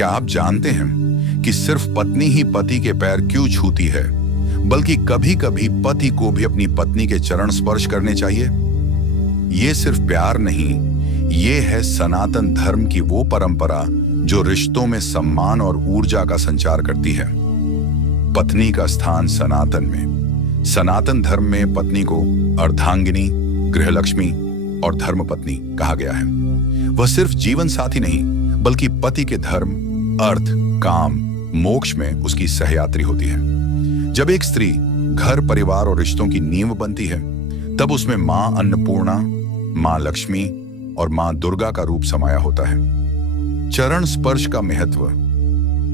क्या आप जानते हैं कि सिर्फ पत्नी ही पति के पैर क्यों छूती है, बल्कि कभी कभी पति को भी अपनी पत्नी के चरण स्पर्श करने चाहिए? ये सिर्फ प्यार नहीं, ये है सनातन धर्म की वो परंपरा जो रिश्तों में सम्मान और ऊर्जा का संचार करती है। पत्नी का स्थान सनातन में। सनातन धर्म में पत्नी को अर्धांगिनी, गृहलक्ष्मी और धर्मपत्नी कहा गया है। वह सिर्फ जीवन साथी नहीं, बल्कि पति के धर्म, अर्थ, काम, मोक्ष में उसकी सहयात्री होती है। जब एक स्त्री घर, परिवार और रिश्तों की नींव बनती है, तब उसमें मां अन्नपूर्णा, मां लक्ष्मी और मां दुर्गा का रूप समाया होता है। चरण स्पर्श का महत्व।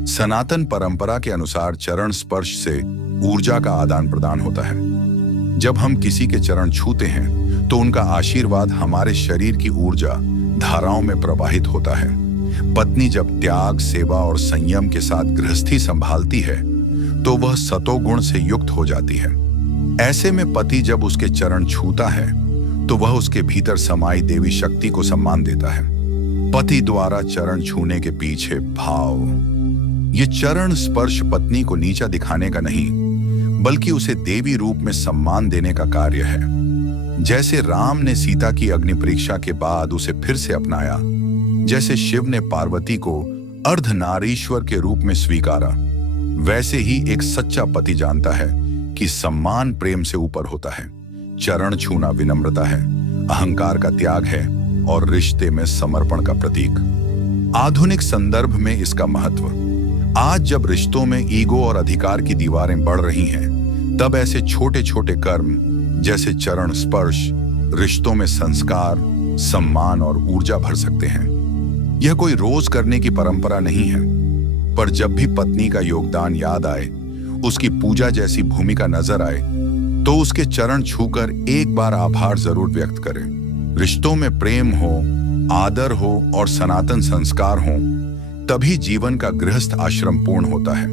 सनातन परंपरा के अनुसार चरण स्पर्श से ऊर्जा का आदान प्रदान होता है। जब हम किसी के चरण छूते हैं तो उनका आशीर्वाद हमारे शरीर की ऊर्जा धाराओं में प्रवाहित होता है। पत्नी जब त्याग, सेवा और संयम के साथ गृहस्थी संभालती है तो वह सतोगुण से युक्त हो जाती है। ऐसे में पति जब उसके चरण छूता है तो वह उसके भीतर समाई देवी शक्ति को सम्मान देता है। पति द्वारा चरण छूने के पीछे भाव। ये चरण स्पर्श पत्नी को नीचा दिखाने का नहीं, बल्कि उसे देवी रूप में सम्मान देने का कार्य है। जैसे राम ने सीता की अग्नि परीक्षा के बाद उसे फिर से अपनाया, जैसे शिव ने पार्वती को अर्धनारीश्वर के रूप में स्वीकारा, वैसे ही एक सच्चा पति जानता है कि सम्मान प्रेम से ऊपर होता है। चरण छूना विनम्रता है, अहंकार का त्याग है और रिश्ते में समर्पण का प्रतीक। आधुनिक संदर्भ में इसका महत्व। आज जब रिश्तों में ईगो और अधिकार की दीवारें बढ़ रही हैं, तब ऐसे छोटे छोटे कर्म जैसे चरण स्पर्श रिश्तों में संस्कार, सम्मान और ऊर्जा भर सकते हैं। यह कोई रोज करने की परंपरा नहीं है, पर जब भी पत्नी का योगदान याद आए, उसकी पूजा जैसी भूमिका नजर आए, तो उसके चरण छूकर एक बार आभार जरूर व्यक्त करें। रिश्तों में प्रेम हो, आदर हो और सनातन संस्कार हो, तभी जीवन का गृहस्थ आश्रम पूर्ण होता है।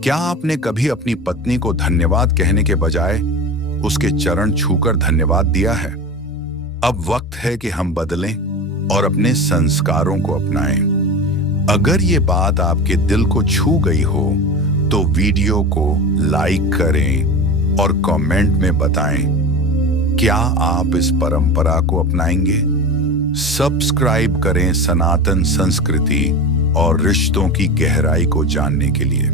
क्या आपने कभी अपनी पत्नी को धन्यवाद कहने के बजाय उसके चरण छूकर धन्यवाद दिया है? अब वक्त है कि हम बदलें और अपने संस्कारों को अपनाएं। अगर ये बात आपके दिल को छू गई हो तो वीडियो को लाइक करें और कमेंट में बताएं, क्या आप इस परंपरा को अपनाएंगे? सब्सक्राइब करें सनातन संस्कृति और रिश्तों की गहराई को जानने के लिए।